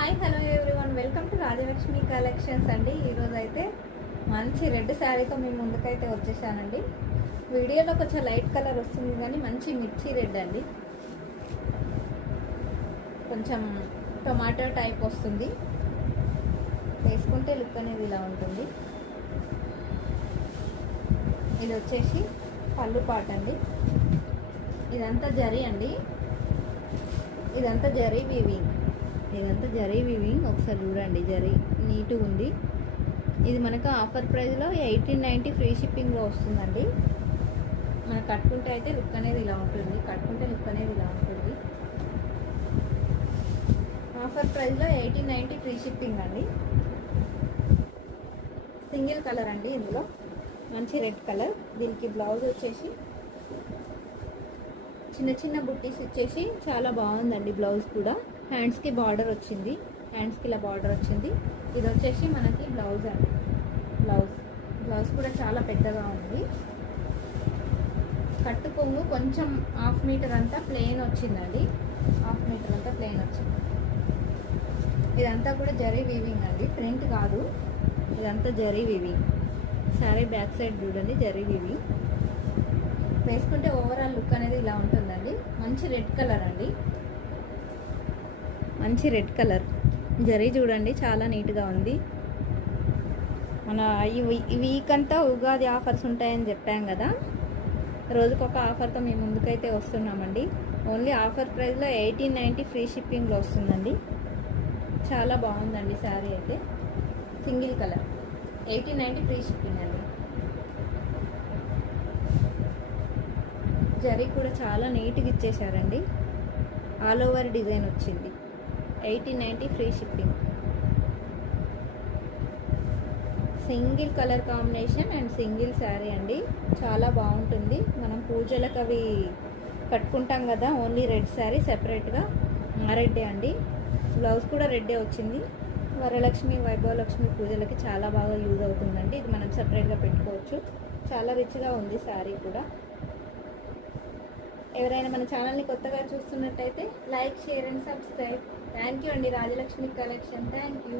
Hi hello everyone, welcome to Rajalakshmi collections అండి. ఈరోజు అయితే మంచి రెడ్ శారీతో మేము ముందుకైతే వచ్చేసానండి. వీడియోలో కొంచెం లైట్ కలర్ వస్తుంది కానీ మంచి మిర్చి రెడ్ అండి. కొంచెం టొమాటో టైప్ వస్తుంది. వేసుకుంటే లుక్ అనేది ఇలా ఉంటుంది. ఇది వచ్చేసి పళ్ళు పాట అండి. ఇదంతా జరీ అండి. ఇదంతా జరీ వీవింగ్ ఒకసారి చూడండి. జరీ నీట్గా ఉంది. ఇది మనకు ఆఫర్ ప్రైస్లో 1890 ఫ్రీ షిప్పింగ్లో వస్తుందండి. మనం కట్టుకుంటే అయితే లుక్ అనేది ఇలా ఉంటుంది. ఆఫర్ ప్రైస్లో 1890 ఫ్రీ షిప్పింగ్ అండి. సింగిల్ కలర్ అండి. ఇందులో మంచి రెడ్ కలర్. దీనికి బ్లౌజ్ వచ్చేసి చిన్న చిన్న బుట్టీస్ ఇచ్చేసి చాలా బాగుందండి. బ్లౌజ్ కూడా హ్యాండ్స్కి బార్డర్ వచ్చింది. ఇలా బార్డర్ వచ్చింది. ఇది వచ్చేసి మనకి బ్లౌజ్ అండి. బ్లౌజ్ కూడా చాలా పెద్దగా ఉంది. కట్టు కొంగు కొంచెం హాఫ్ మీటర్ అంతా ప్లెయిన్ వచ్చిందండి. ఇదంతా కూడా జరీ వీవింగ్ అండి, ప్రింట్ కాదు. ఇదంతా zari weaving. Sorry back side చూడండి, జరీ వీవింగ్. వేసుకుంటే ఓవరాల్ లుక్ అనేది ఇలా ఉంటుందండి. మంచి రెడ్ కలర్ అండి. జరీ చూడండి, చాలా నీట్గా ఉంది. మన ఈ వీక్ అంతా ఉగాది ఆఫర్స్ ఉంటాయని చెప్పాం కదా. రోజుకొక ఆఫర్తో మేము ముందుకైతే వస్తున్నామండి. ఓన్లీ ఆఫర్ ప్రైస్లో 1890 ఫ్రీ షిప్పింగ్లో వస్తుందండి. చాలా బాగుందండి శారీ అయితే. సింగిల్ కలర్ 1890 ఫ్రీ షిప్పింగ్ అండి. జరీ కూడా చాలా నీట్గా ఇచ్చేసారండి. ఆల్ ఓవర్ డిజైన్ వచ్చింది. 1890 free shipping. Single colour combination and single sari అండి. చాలా బాగుంటుంది. మనం పూజలకు అవి కట్టుకుంటాం కదా, ఓన్లీ రెడ్ శారీ సెపరేట్గా రెడ్డే అండి. బ్లౌజ్ కూడా రెడ్డే వచ్చింది. వరలక్ష్మి, వైభవలక్ష్మి పూజలకి చాలా బాగా యూజ్ అవుతుందండి. ఇది మనం సెపరేట్గా పెట్టుకోవచ్చు. చాలా రిచ్గా ఉంది శారీ కూడా. ఎవరైనా మన ఛానల్ని కొత్తగా చూస్తున్నట్టయితే like, share and subscribe. Thank you అండి. రాజలక్ష్మి కలెక్షన్. Thank you.